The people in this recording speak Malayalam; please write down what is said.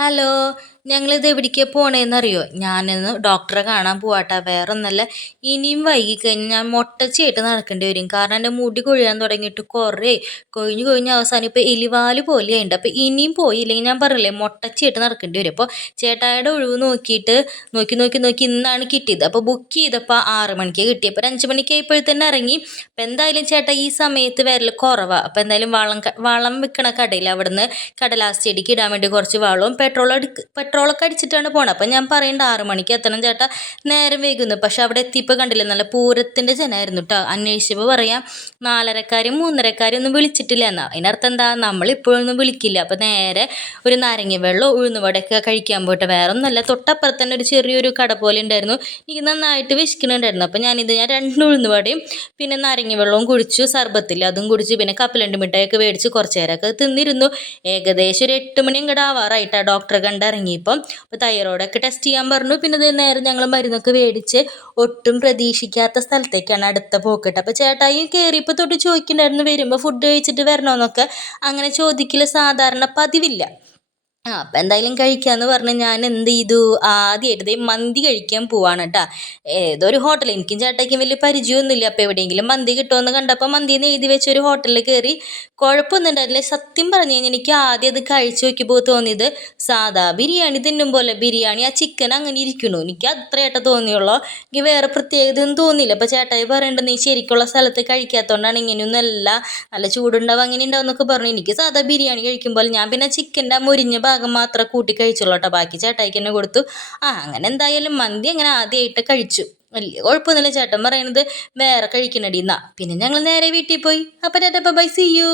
ഹലോ ഞങ്ങളിത് എവിടേക്കാ പോണേന്നറിയോ? ഞാനിന്ന് ഡോക്ടറെ കാണാൻ പോവാട്ടാ. വേറെ ഒന്നല്ല ഇനിയും വൈകിക്കഴിഞ്ഞാൽ ഞാൻ മൊട്ടച്ചിയായിട്ട് നടക്കേണ്ടി വരും. കാരണം എന്റെ മുടി കൊഴിയാൻ തുടങ്ങിയിട്ട് കുറേ കൊഴിഞ്ഞ് കൊഴിഞ്ഞ് അവസാനം ഇപ്പോൾ എലിവാൽ പോലെയുണ്ട് അപ്പോൾ ഇനിയും പോയില്ലെങ്കിൽ ഞാൻ പറഞ്ഞില്ലേ മൊട്ടച്ചിയായിട്ട് നടക്കേണ്ടി വരും. അപ്പോൾ ചേട്ടായുടെ ഒഴിവ് നോക്കിയിട്ട് നോക്കി നോക്കി നോക്കി ഇന്നാണ് കിട്ടിയത്. അപ്പോൾ ബുക്ക് ചെയ്തപ്പോൾ ആറ് മണിക്ക് കിട്ടി. അപ്പോൾ ഒരു അഞ്ച് മണിക്ക് ആയപ്പോഴത്തേന് ഇറങ്ങി. അപ്പോൾ എന്തായാലും ചേട്ടാ ഈ സമയത്ത് വരൽ കുറവാണ് അപ്പോൾ എന്തായാലും വളം വളം വിൽക്കണ കടയിൽ അവിടുന്ന് കടലാസ് ചെടിക്ക് ഇടാൻ വേണ്ടി കുറച്ച് വളവും പെട്രോൾ അടിക്ക് പെട്രോളൊക്കെ അടിച്ചിട്ടാണ് പോണത്. അപ്പം ഞാൻ പറയേണ്ട ആറ് മണിക്ക് എത്തണം ചേട്ടാ. നേരം വൈകുന്നു. പക്ഷെ അവിടെ എത്തിയപ്പോൾ കണ്ടില്ല നല്ല പൂരത്തിന്റെ ജനമായിരുന്നു കേട്ടോ അന്വേഷിച്ചപ്പോൾ പറയാം നാലരക്കാരും മൂന്നരക്കാരും ഒന്നും വിളിച്ചിട്ടില്ല എന്നാ. അതിനർത്ഥം എന്താ? നമ്മളിപ്പോഴൊന്നും വിളിക്കില്ല. അപ്പം നേരെ ഒരു നാരങ്ങ വെള്ളം ഉഴുന്നുവടയൊക്കെ കഴിക്കാൻ പോയിട്ട് വേറെ ഒന്നല്ല തൊട്ടപ്പുറത്ത് തന്നെ ഒരു ചെറിയൊരു കട പോലെ ഉണ്ടായിരുന്നു. എനിക്ക് നന്നായിട്ട് വിശക്കുന്നുണ്ടായിരുന്നു. അപ്പം ഞാനിത് ഞാൻ രണ്ട് ഉഴുന്നുവടയും പിന്നെ നാരങ്ങ വെള്ളവും കുടിച്ചു. സർബത്തിൽ അതും കുടിച്ചു. പിന്നെ കപ്പലണ്ടി മിഠായിയൊക്കെ മേടിച്ച് കുറച്ച് നേരമൊക്കെ തിന്നിരുന്നു. ഏകദേശം ഒരു എട്ട് മണി ഇങ്ങോട്ട് ആവാറായിട്ടാണ് ഡോക്ടറെ കണ്ടിറങ്ങിയപ്പം അപ്പോൾ തൈറോയിഡൊക്കെ ടെസ്റ്റ് ചെയ്യാൻ പറഞ്ഞു. പിന്നെ ഇത് നേരെ ഞങ്ങൾ മരുന്നൊക്കെ മേടിച്ച് ഒട്ടും പ്രതീക്ഷിക്കാത്ത സ്ഥലത്തേക്കാണ് അടുത്ത പോക്കിട്ട്. അപ്പോൾ ചേട്ടായി കയറിയപ്പോൾ തൊട്ട് ചോദിക്കണ്ടായിരുന്നു വരുമ്പോൾ ഫുഡ് കഴിച്ചിട്ട് വരണമെന്നൊക്കെ അങ്ങനെ ചോദിക്കൽ സാധാരണ പതിവില്ല. ആ അപ്പം എന്തായാലും കഴിക്കാമെന്ന് പറഞ്ഞ് ഞാൻ എന്ത് ചെയ്തു? ആദ്യമായിട്ട് ദേ മന്തി കഴിക്കാൻ പോവാണ് കേട്ടോ ഏതോ ഒരു ഹോട്ടൽ എനിക്കും ചേട്ടയ്ക്കും വലിയ പരിചയമൊന്നുമില്ല അപ്പോൾ എവിടെയെങ്കിലും മന്തി കിട്ടുമെന്ന് കണ്ടപ്പോൾ മന്തി എന്ന് എഴുതി വെച്ച ഒരു ഹോട്ടലിൽ കയറി കുഴപ്പമൊന്നും സത്യം പറഞ്ഞു കഴിഞ്ഞാൽ എനിക്ക് ആദ്യം അത് കഴിച്ചു നോക്കിയപ്പോൾ തോന്നിയത് സാധാ ബിരിയാണി തിന്നും പോലെ ബിരിയാണി ആ ചിക്കൻ അങ്ങനെ ഇരിക്കണു. എനിക്ക് അത്രയായിട്ട് തോന്നിയുള്ളൂ. എനിക്ക് വേറെ പ്രത്യേകതയൊന്നും തോന്നിയില്ല. അപ്പോൾ ചേട്ടായി പറയേണ്ടത് നീ ശരിക്കുള്ള സ്ഥലത്ത് കഴിക്കാത്തതുകൊണ്ടാണ് ഇങ്ങനെയൊന്നും അല്ല. നല്ല ചൂടുണ്ടാവും അങ്ങനെ ഉണ്ടാവും എന്നൊക്കെ പറഞ്ഞു എനിക്ക് സാധാ ബിരിയാണി കഴിക്കുമ്പോൾ ഞാൻ പിന്നെ ചിക്കന്റെ മുരിഞ്ഞ ഭാഗം മാത്രം കൂട്ടി കഴിച്ചുള്ളൂ കേട്ടോ. ബാക്കി ചേട്ടായിക്ക് തന്നെ കൊടുത്തു. ആ അങ്ങനെ എന്തായാലും മന്തി അങ്ങനെ ആദ്യമായിട്ട് കഴിച്ചു. വലിയ കുഴപ്പമൊന്നുമില്ല. ചേട്ടൻ പറയണത് വേറെ കഴിക്കണടി എന്നാ. പിന്നെ ഞങ്ങൾ നേരെ വീട്ടിൽ പോയി. അപ്പം ചേട്ടാ ബൈ സി യു